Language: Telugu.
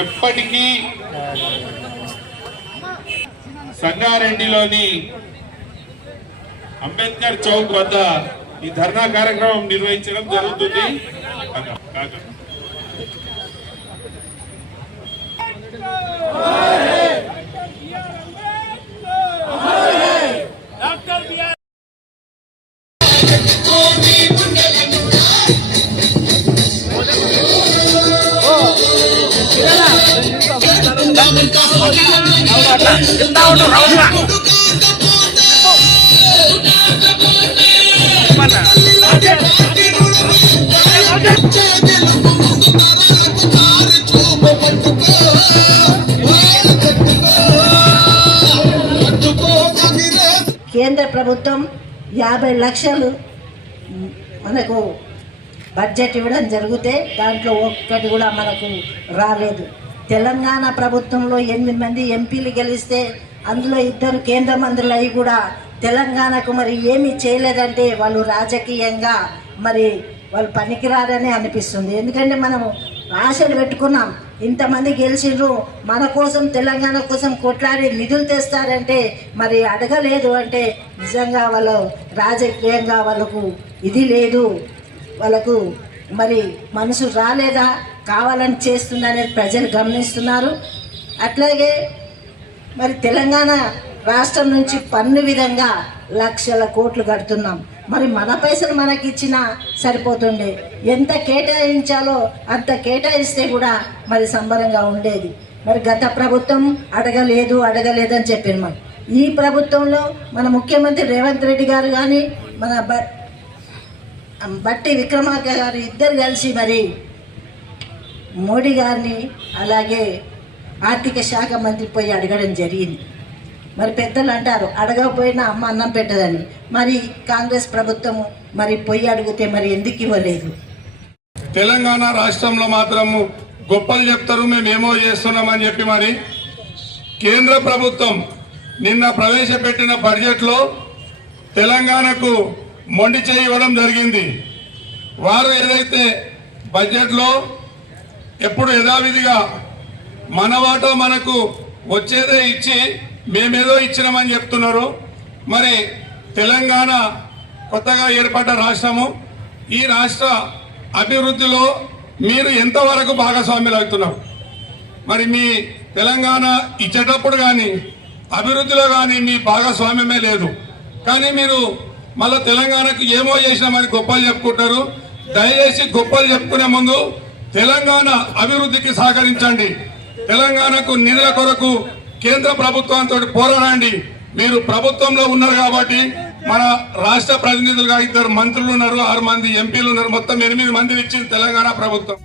ఎప్పటికీ సంగారెడ్డిలోని అంబేద్కర్ చౌక్ వద్ద ఈ ధర్నా కార్యక్రమం నిర్వహించడం జరుగుతుంది. కాక- కేంద్ర ప్రభుత్వం యాభై లక్షలు మనకు బడ్జెట్ ఇవ్వడం జరిగితే దాంట్లో ఒక్కటి కూడా మనకు రాలేదు. తెలంగాణ ప్రభుత్వంలో ఎనిమిది మంది ఎంపీలు గెలిస్తే అందులో ఇద్దరు కేంద్ర మంత్రులు అయి కూడా తెలంగాణకు మరి ఏమీ చేయలేదంటే వాళ్ళు రాజకీయంగా మరి వాళ్ళు పనికిరారని అనిపిస్తుంది. ఎందుకంటే మనం ఆశలు పెట్టుకున్నాం. ఇంతమంది గెలిచిండ్రు మన కోసం తెలంగాణ కోసం కొట్లాడి నిధులు తెస్తారంటే మరి అడగలేదు అంటే నిజంగా వాళ్ళు రాజకీయంగా వాళ్ళకు ఇది లేదు. వాళ్ళకు మరి మనసు రాలేదా? కావాలని చేస్తుందనేది ప్రజలు గమనిస్తున్నారు. అట్లాగే మరి తెలంగాణ రాష్ట్రం నుంచి పన్ను విధంగా లక్షల కోట్లు కడుతున్నాం. మరి మన పైసలు మనకి ఇచ్చినా సరిపోతుండే. ఎంత కేటాయించాలో అంత కేటాయిస్తే కూడా మరి సంబరంగా ఉండేది. మరి గత ప్రభుత్వం అడగలేదు అడగలేదని చెప్పాను మరి ఈ ప్రభుత్వంలో మన ముఖ్యమంత్రి రేవంత్ రెడ్డి గారు కానీ మన బ బట్టి విక్రమార్క గారు ఇద్దరు కలిసి మరి మోడీ గారిని అలాగే ఆర్థిక శాఖ మంత్రి పోయి అడగడం జరిగింది. మరి పెద్దలు అంటారు అడగకపోయినా అమ్మ అన్నం పెట్టదని. మరి కాంగ్రెస్ ప్రభుత్వం మరి పొయ్యి అడిగితే మరి ఎందుకు ఇవ్వలేదు? తెలంగాణ రాష్ట్రంలో మాత్రము గొప్పలు చెప్తారు మేమేమో చేస్తున్నామని చెప్పి మరి కేంద్ర ప్రభుత్వం నిన్న ప్రవేశపెట్టిన బడ్జెట్లో తెలంగాణకు మొండి చేయడం జరిగింది. వారు ఏదైతే బడ్జెట్లో ఎప్పుడు యథావిధిగా మన వాటా మనకు వచ్చేదే ఇచ్చి మేమేదో ఇచ్చినామని చెప్తున్నారు. మరి తెలంగాణ కొత్తగా ఏర్పడ్డ రాష్ట్రము ఈ రాష్ట్ర అభివృద్ధిలో మీరు ఎంతవరకు భాగస్వామ్యులు అవుతున్నారు? మరి మీ తెలంగాణ ఇచ్చేటప్పుడు కానీ అభివృద్ధిలో కానీ మీ భాగస్వామ్యమే లేదు. కానీ మీరు మళ్ళీ తెలంగాణకు ఏమో చేసినామని గొప్పలు చెప్పుకుంటారు. దయచేసి గొప్పలు చెప్పుకునే ముందు తెలంగాణ అభివృద్ధికి సహకరించండి. తెలంగాణకు నిధుల కొరకు కేంద్ర ప్రభుత్వంతో పోరాడండి. మీరు ప్రభుత్వంలో ఉన్నారు కాబట్టి మన రాష్ట్ర ప్రతినిధులుగా ఇద్దరు మంత్రులు ఉన్నారు ఆరు మంది ఎంపీలు ఉన్నారు. మొత్తం ఎనిమిది మందిని ఇచ్చింది తెలంగాణ ప్రభుత్వం.